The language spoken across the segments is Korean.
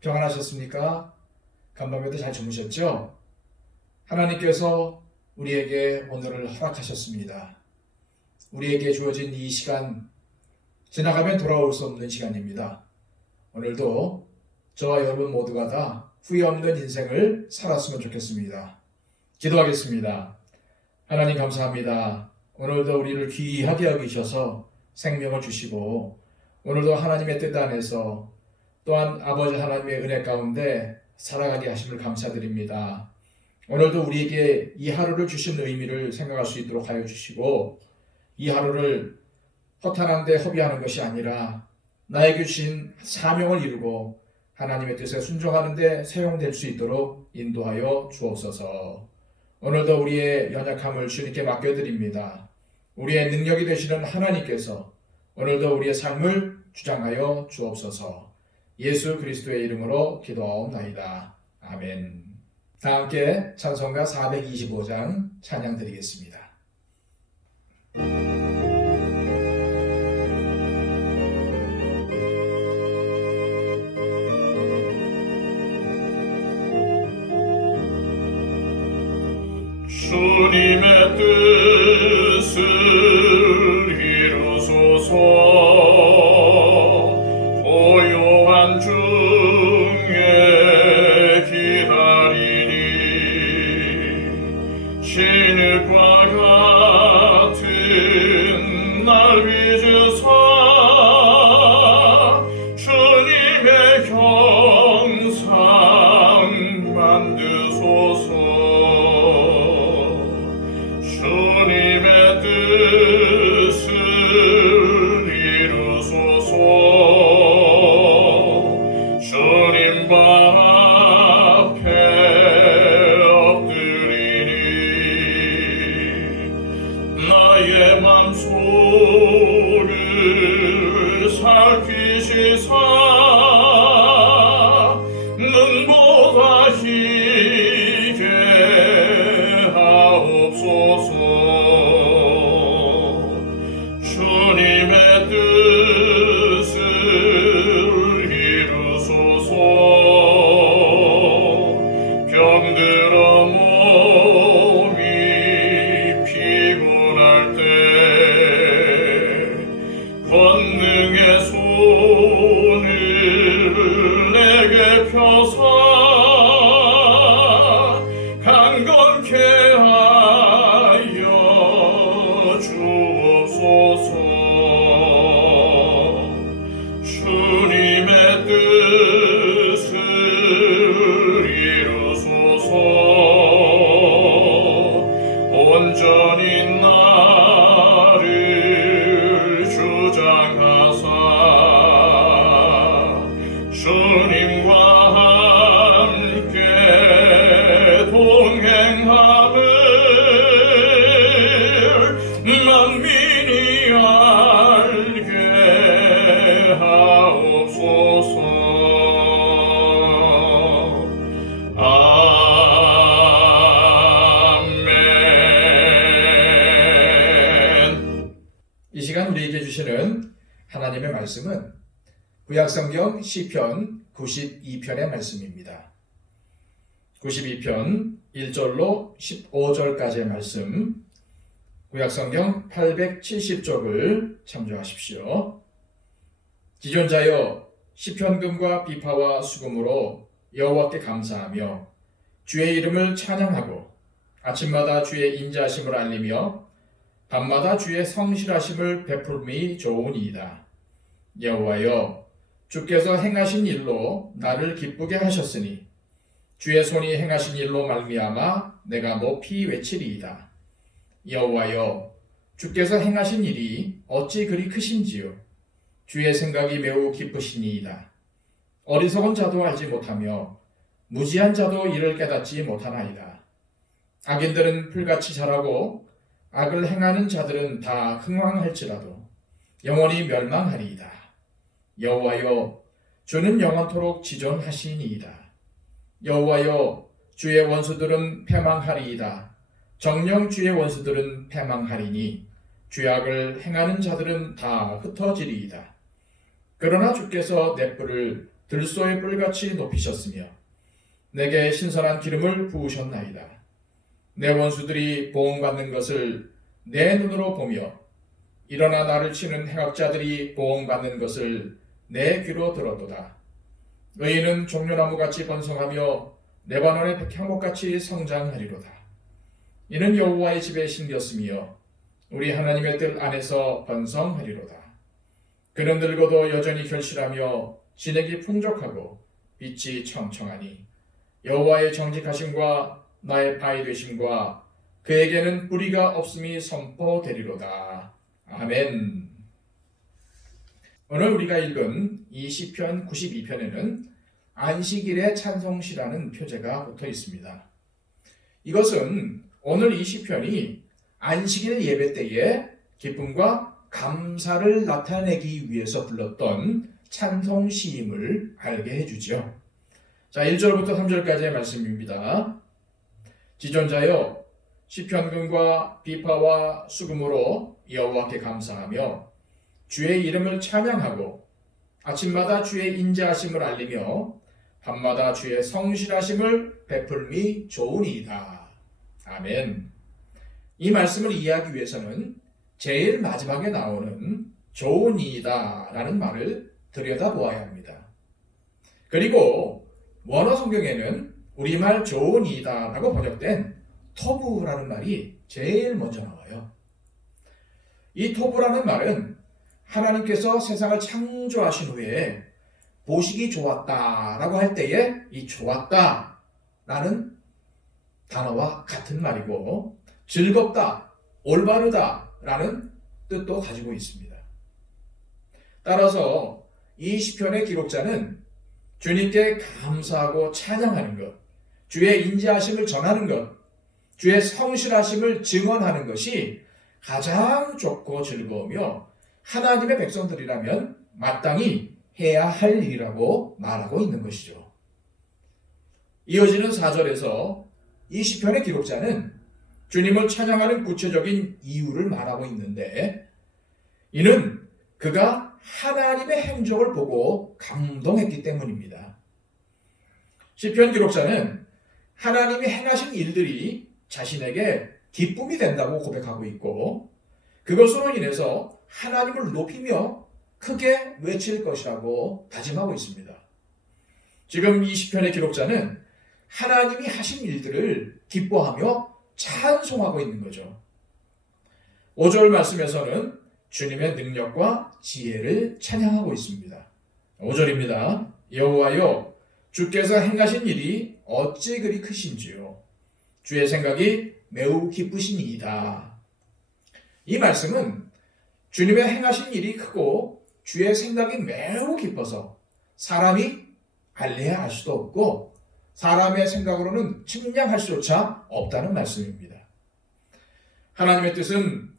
평안하셨습니까? 간밤에도 잘 주무셨죠? 하나님께서 우리에게 오늘을 허락하셨습니다. 우리에게 주어진 이 시간, 지나가면 돌아올 수 없는 시간입니다. 오늘도 저와 여러분 모두가 다 후회 없는 인생을 살았으면 좋겠습니다. 기도하겠습니다. 하나님 감사합니다. 오늘도 우리를 귀하게 여기셔서 생명을 주시고 오늘도 하나님의 뜻 안에서 또한 아버지 하나님의 은혜 가운데 살아가게 하심을 감사드립니다. 오늘도 우리에게 이 하루를 주신 의미를 생각할 수 있도록 하여 주시고 이 하루를 허탄한데 허비하는 것이 아니라 나에게 주신 사명을 이루고 하나님의 뜻에 순종하는 데 사용될 수 있도록 인도하여 주옵소서. 오늘도 우리의 연약함을 주님께 맡겨드립니다. 우리의 능력이 되시는 하나님께서 오늘도 우리의 삶을 주장하여 주옵소서. 예수 그리스도의 이름으로 기도하옵나이다. 아멘. 다 함께 찬송가 425장 찬양 드리겠습니다. 주님의 뜻을 이루소서. 고요한 중에 기다리니 진흙과 같은 날 빚으사 주님의 형상 만드소서. 주님의 뜻을 이루소서. 주님 발 앞에 엎드리니 나의 맘속을 살피시사 눈보다 희게 하옵소서. 주님의 뜻을 이루소서. 병들어 몸이 피곤할 때 권능의 손을 내게 펴사 강건케 하여 주옵소서. 주님의 뜻을 이루소서. 온전히 나를 주장하사 주님과 함께 동행함을 만민이 알게 하옵소서. 아멘. 이 시간 우리에게 주시는 하나님의 말씀은 구약성경 시편 92편의 말씀입니다. 92편 1절로 15절까지의 말씀, 구약성경 870쪽을 참조하십시오. 기존자여 시편금과 비파와 수금으로 여호와께 감사하며 주의 이름을 찬양하고 아침마다 주의 인자하심을 알리며 밤마다 주의 성실하심을 베풀음이 좋으니이다. 여호와여 주께서 행하신 일로 나를 기쁘게 하셨으니 주의 손이 행하신 일로 말미암아 내가 높이 외치리이다. 여호와여 주께서 행하신 일이 어찌 그리 크신지요. 주의 생각이 매우 깊으시니이다. 어리석은 자도 알지 못하며 무지한 자도 이를 깨닫지 못하나이다. 악인들은 풀같이 자라고 악을 행하는 자들은 다 흥왕할지라도 영원히 멸망하리이다. 여호와여 주는 영원토록 지존하시니이다. 여호와여 주의 원수들은 패망하리이다. 정녕 주의 원수들은 패망하리니 죄악을 행하는 자들은 다 흩어지리이다. 그러나 주께서 내 뿔을 들소의 뿔같이 높이셨으며 내게 신선한 기름을 부으셨나이다. 내 원수들이 보응받는 것을 내 눈으로 보며 일어나 나를 치는 행악자들이 보응받는 것을 내 귀로 들었도다. 의인은 종려나무같이 번성하며 레바논의 백향목같이 성장하리로다. 이는 여호와의 집에 심겼으며 우리 하나님의 뜰 안에서 번성하리로다. 그는 늙어도 여전히 결실하며 진액이 풍족하고 빛이 청청하니 여호와의 정직하심과 나의 바위 되심과 그에게는 뿌리가 없음이 선포되리로다. 아멘. 오늘 우리가 읽은 이 시편 92편에는 안식일의 찬송시라는 표제가 붙어 있습니다. 이것은 오늘 이 시편이 안식일 예배 때에 기쁨과 감사를 나타내기 위해서 불렀던 찬송시임을 알게 해주죠. 자, 1절부터 3절까지의 말씀입니다. 지존자여, 시편금과 비파와 수금으로 여호와께 감사하며 주의 이름을 찬양하고 아침마다 주의 인자하심을 알리며 밤마다 주의 성실하심을 베풀미 좋으니이다. 아멘. 이 말씀을 이해하기 위해서는 제일 마지막에 나오는 좋으니이다 라는 말을 들여다보아야 합니다. 그리고 원어 성경에는 우리말 좋으니이다 라고 번역된 토부라는 말이 제일 먼저 나와요. 이 토부라는 말은 하나님께서 세상을 창조하신 후에 보시기 좋았다 라고 할 때에 이 좋았다 라는 단어와 같은 말이고 즐겁다, 올바르다 라는 뜻도 가지고 있습니다. 따라서 이 시편의 기록자는 주님께 감사하고 찬양하는 것, 주의 인자하심을 전하는 것, 주의 성실하심을 증언하는 것이 가장 좋고 즐거우며 하나님의 백성들이라면 마땅히 해야 할 일이라고 말하고 있는 것이죠. 이어지는 4절에서 이 시편의 기록자는 주님을 찬양하는 구체적인 이유를 말하고 있는데 이는 그가 하나님의 행적을 보고 감동했기 때문입니다. 시편 기록자는 하나님이 행하신 일들이 자신에게 기쁨이 된다고 고백하고 있고 그것으로 인해서 하나님을 높이며 크게 외칠 것이라고 다짐하고 있습니다. 지금 이 시편의 기록자는 하나님이 하신 일들을 기뻐하며 찬송하고 있는 거죠. 5절 말씀에서는 주님의 능력과 지혜를 찬양하고 있습니다. 5절입니다. 여호와여, 주께서 행하신 일이 어찌 그리 크신지요. 주의 생각이 매우 기쁘시니이다. 이 말씀은 주님의 행하신 일이 크고 주의 생각이 매우 기뻐서 사람이 알래야 할 수도 없고 사람의 생각으로는 측량할 수조차 없다는 말씀입니다. 하나님의 뜻은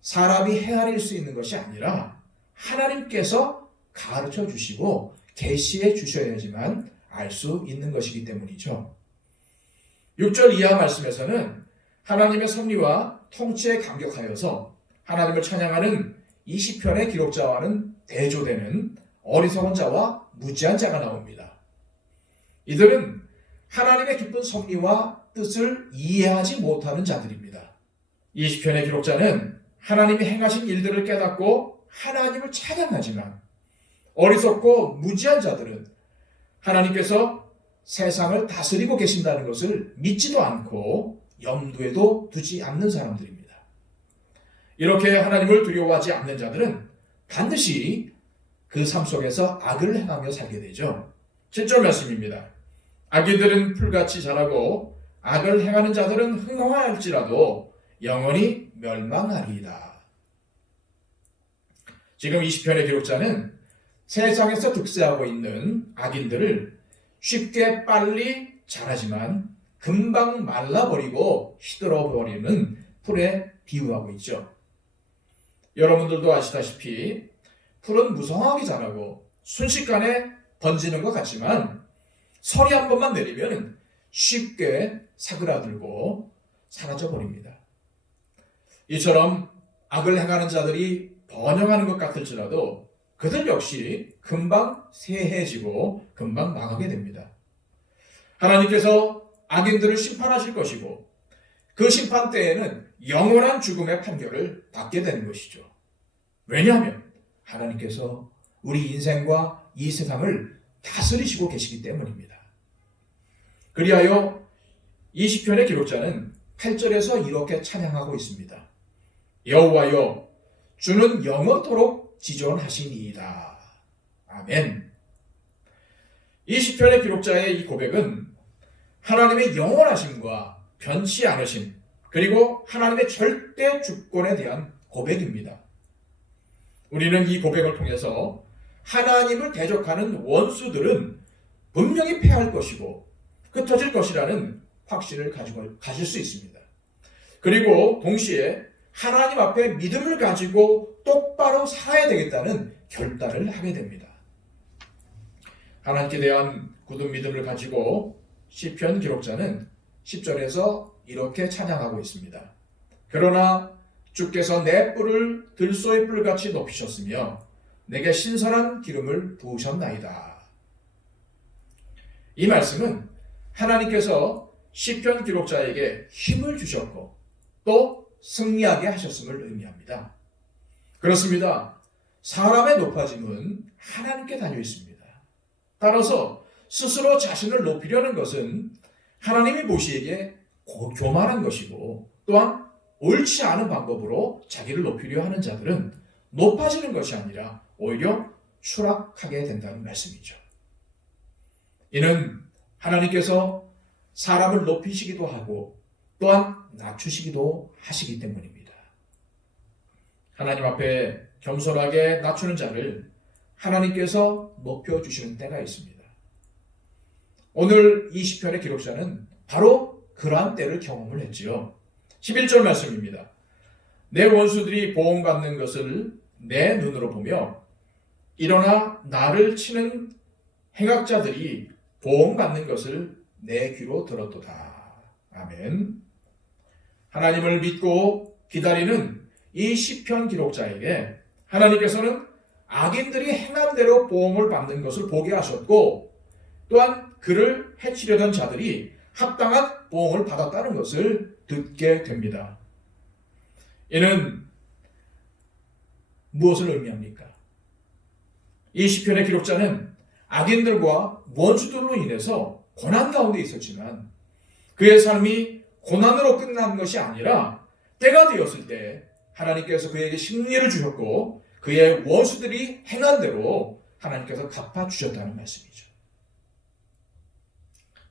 사람이 헤아릴 수 있는 것이 아니라 하나님께서 가르쳐 주시고 계시해 주셔야지만 알 수 있는 것이기 때문이죠. 6절 이하 말씀에서는 하나님의 섭리와 통치에 감격하여서 하나님을 찬양하는 이 시편의 기록자와는 대조되는 어리석은 자와 무지한 자가 나옵니다. 이들은 하나님의 깊은 섭리와 뜻을 이해하지 못하는 자들입니다. 이 시편의 기록자는 하나님이 행하신 일들을 깨닫고 하나님을 찬양하지만 어리석고 무지한 자들은 하나님께서 세상을 다스리고 계신다는 것을 믿지도 않고 염두에도 두지 않는 사람들입니다. 이렇게 하나님을 두려워하지 않는 자들은 반드시 그 삶 속에서 악을 행하며 살게 되죠. 7절 말씀입니다. 악인들은 풀같이 자라고 악을 행하는 자들은 흥황할지라도 영원히 멸망하리이다. 지금 이 시편의 기록자는 세상에서 득세하고 있는 악인들을 쉽게 빨리 자라지만 금방 말라버리고 시들어버리는 풀에 비유하고 있죠. 여러분들도 아시다시피 풀은 무성하게 자라고 순식간에 번지는 것 같지만 서리 한 번만 내리면 쉽게 사그라들고 사라져버립니다. 이처럼 악을 행하는 자들이 번영하는 것 같을지라도 그들 역시 금방 쇠해지고 금방 망하게 됩니다. 하나님께서 악인들을 심판하실 것이고 그 심판 때에는 영원한 죽음의 판결을 받게 되는 것이죠. 왜냐하면 하나님께서 우리 인생과 이 세상을 다스리시고 계시기 때문입니다. 그리하여 이 시편의 기록자는 8절에서 이렇게 찬양하고 있습니다. 여호와여, 주는 영원토록 지존하시니이다. 아멘. 이 시편의 기록자의 이 고백은 하나님의 영원하심과 변치 않으심, 그리고 하나님의 절대 주권에 대한 고백입니다. 우리는 이 고백을 통해서 하나님을 대적하는 원수들은 분명히 패할 것이고 흩어질 것이라는 확신을 가질 수 있습니다. 그리고 동시에 하나님 앞에 믿음을 가지고 똑바로 살아야 되겠다는 결단을 하게 됩니다. 하나님께 대한 굳은 믿음을 가지고 시편 기록자는 10절에서 이렇게 찬양하고 있습니다. 그러나 주께서 내 뿔을 들소의 뿔같이 높이셨으며 내게 신선한 기름을 부으셨나이다. 이 말씀은 하나님께서 시편 기록자에게 힘을 주셨고 또 승리하게 하셨음을 의미합니다. 그렇습니다. 사람의 높아짐은 하나님께 달려 있습니다. 따라서 스스로 자신을 높이려는 것은 하나님이 보시기에 교만한 것이고 또한 옳지 않은 방법으로 자기를 높이려 하는 자들은 높아지는 것이 아니라 오히려 추락하게 된다는 말씀이죠. 이는 하나님께서 사람을 높이시기도 하고 또한 낮추시기도 하시기 때문입니다. 하나님 앞에 겸손하게 낮추는 자를 하나님께서 높여주시는 때가 있습니다. 오늘 이 시편의 기록자는 바로 그러한 때를 경험을 했지요. 11절 말씀입니다. 내 원수들이 보응받는 것을 내 눈으로 보며 일어나 나를 치는 행악자들이 보응받는 것을 내 귀로 들었도다. 아멘. 하나님을 믿고 기다리는 이 시편 기록자에게 하나님께서는 악인들이 행한 대로 보응을 받는 것을 보게 하셨고 또한 그를 해치려던 자들이 합당한 보응을 받았다는 것을 듣게 됩니다. 이는 무엇을 의미합니까? 이 시편의 기록자는 악인들과 원수들로 인해서 고난 가운데 있었지만 그의 삶이 고난으로 끝난 것이 아니라 때가 되었을 때 하나님께서 그에게 승리를 주셨고 그의 원수들이 행한 대로 하나님께서 갚아주셨다는 말씀이죠.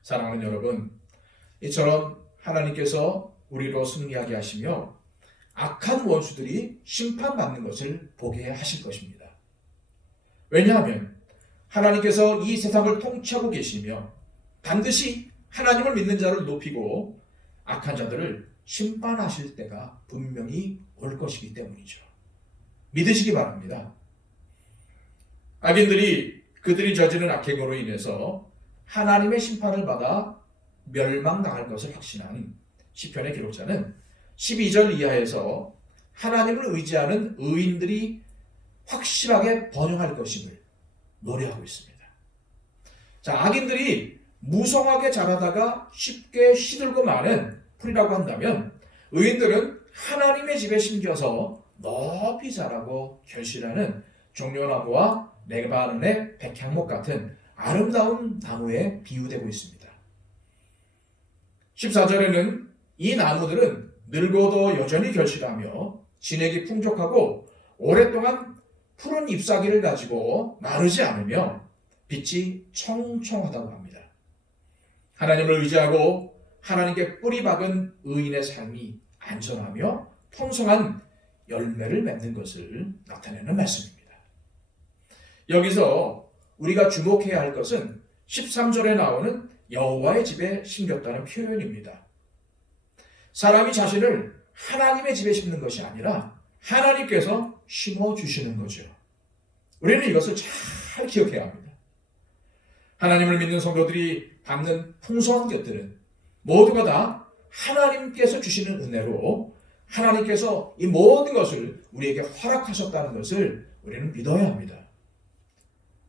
사랑하는 여러분, 이처럼 하나님께서 우리로 승리하게 하시며 악한 원수들이 심판받는 것을 보게 하실 것입니다. 왜냐하면 하나님께서 이 세상을 통치하고 계시며 반드시 하나님을 믿는 자를 높이고 악한 자들을 심판하실 때가 분명히 올 것이기 때문이죠. 믿으시기 바랍니다. 악인들이 그들이 저지른 악행으로 인해서 하나님의 심판을 받아 멸망당할 것을 확신한 시편의 기록자는 12절 이하에서 하나님을 의지하는 의인들이 확실하게 번영할 것임을 노래하고 있습니다. 자, 악인들이 무성하게 자라다가 쉽게 시들고 마는 풀이라고 한다면 의인들은 하나님의 집에 심겨서 높이 자라고 결실하는 종려나무와 레바논의 백향목 같은 아름다운 나무에 비유되고 있습니다. 14절에는 이 나무들은 늙어도 여전히 결실하며 진액이 풍족하고 오랫동안 푸른 잎사귀를 가지고 마르지 않으며 빛이 청청하다고 합니다. 하나님을 의지하고 하나님께 뿌리 박은 의인의 삶이 안전하며 풍성한 열매를 맺는 것을 나타내는 말씀입니다. 여기서 우리가 주목해야 할 것은 13절에 나오는 여호와의 집에 심겼다는 표현입니다. 사람이 자신을 하나님의 집에 심는 것이 아니라 하나님께서 심어주시는 거죠. 우리는 이것을 잘 기억해야 합니다. 하나님을 믿는 성도들이 받는 풍성한 것들은 모두가 다 하나님께서 주시는 은혜로 하나님께서 이 모든 것을 우리에게 허락하셨다는 것을 우리는 믿어야 합니다.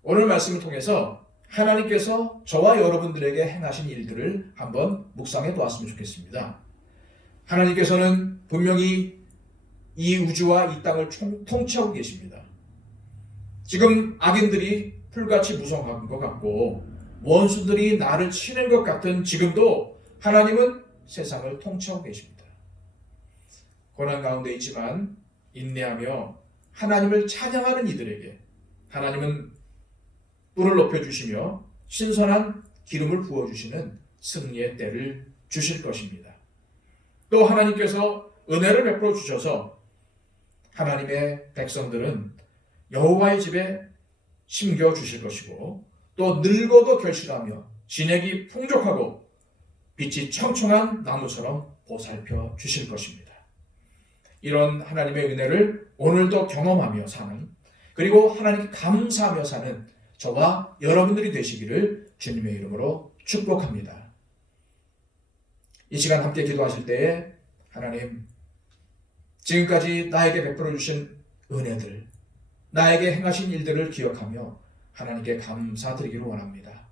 오늘 말씀을 통해서 하나님께서 저와 여러분들에게 행하신 일들을 한번 묵상해 보았으면 좋겠습니다. 하나님께서는 분명히 이 우주와 이 땅을 통치하고 계십니다. 지금 악인들이 풀같이 무성한 것 같고 원수들이 나를 치는 것 같은 지금도 하나님은 세상을 통치하고 계십니다. 고난 가운데 있지만 인내하며 하나님을 찬양하는 이들에게 하나님은 뿔을 높여주시며 신선한 기름을 부어주시는 승리의 때를 주실 것입니다. 또 하나님께서 은혜를 베풀어 주셔서 하나님의 백성들은 여호와의 집에 심겨 주실 것이고 또 늙어도 결실하며 진액이 풍족하고 빛이 청청한 나무처럼 보살펴 주실 것입니다. 이런 하나님의 은혜를 오늘도 경험하며 사는, 그리고 하나님께 감사하며 사는 저와 여러분들이 되시기를 주님의 이름으로 축복합니다. 이 시간 함께 기도하실 때에 하나님, 지금까지 나에게 베풀어 주신 은혜들, 나에게 행하신 일들을 기억하며 하나님께 감사드리기를 원합니다.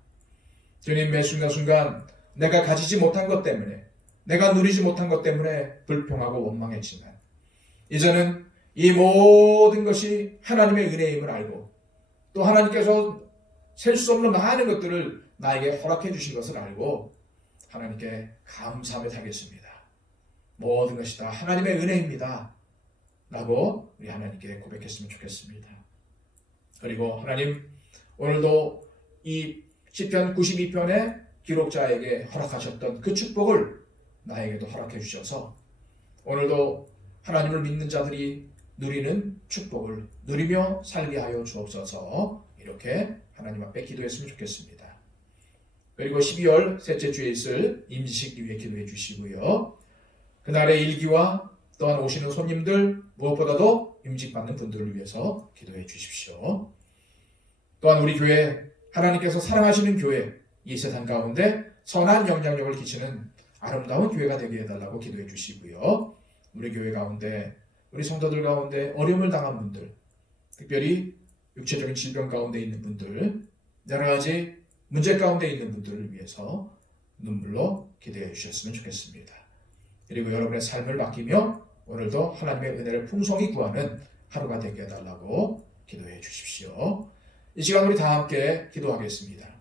주님, 매 순간순간 내가 가지지 못한 것 때문에, 내가 누리지 못한 것 때문에 불평하고 원망했지만 이제는 이 모든 것이 하나님의 은혜임을 알고 또 하나님께서 셀 수 없는 많은 것들을 나에게 허락해 주신 것을 알고 하나님께 감사하며 살겠습니다. 모든 것이 다 하나님의 은혜입니다 라고 우리 하나님께 고백했으면 좋겠습니다. 그리고 하나님, 오늘도 이 시편 92편의 기록자에게 허락하셨던 그 축복을 나에게도 허락해 주셔서 오늘도 하나님을 믿는 자들이 누리는 축복을 누리며 살게 하여 주옵소서. 이렇게 하나님 앞에 기도했으면 좋겠습니다. 그리고 12월 셋째 주에 있을 임시식 위해 기도해 주시고요. 그날의 일기와 또한 오시는 손님들, 무엇보다도 임직받는 분들을 위해서 기도해 주십시오. 또한 우리 교회, 하나님께서 사랑하시는 교회, 이 세상 가운데 선한 영향력을 끼치는 아름다운 교회가 되게 해달라고 기도해 주시고요. 우리 교회 가운데, 우리 성도들 가운데 어려움을 당한 분들, 특별히 육체적인 질병 가운데 있는 분들, 여러 가지 문제 가운데 있는 분들을 위해서 눈물로 기도해 주셨으면 좋겠습니다. 그리고 여러분의 삶을 맡기며 오늘도 하나님의 은혜를 풍성히 구하는 하루가 되게 해달라고 기도해 주십시오. 이 시간 우리 다 함께 기도하겠습니다.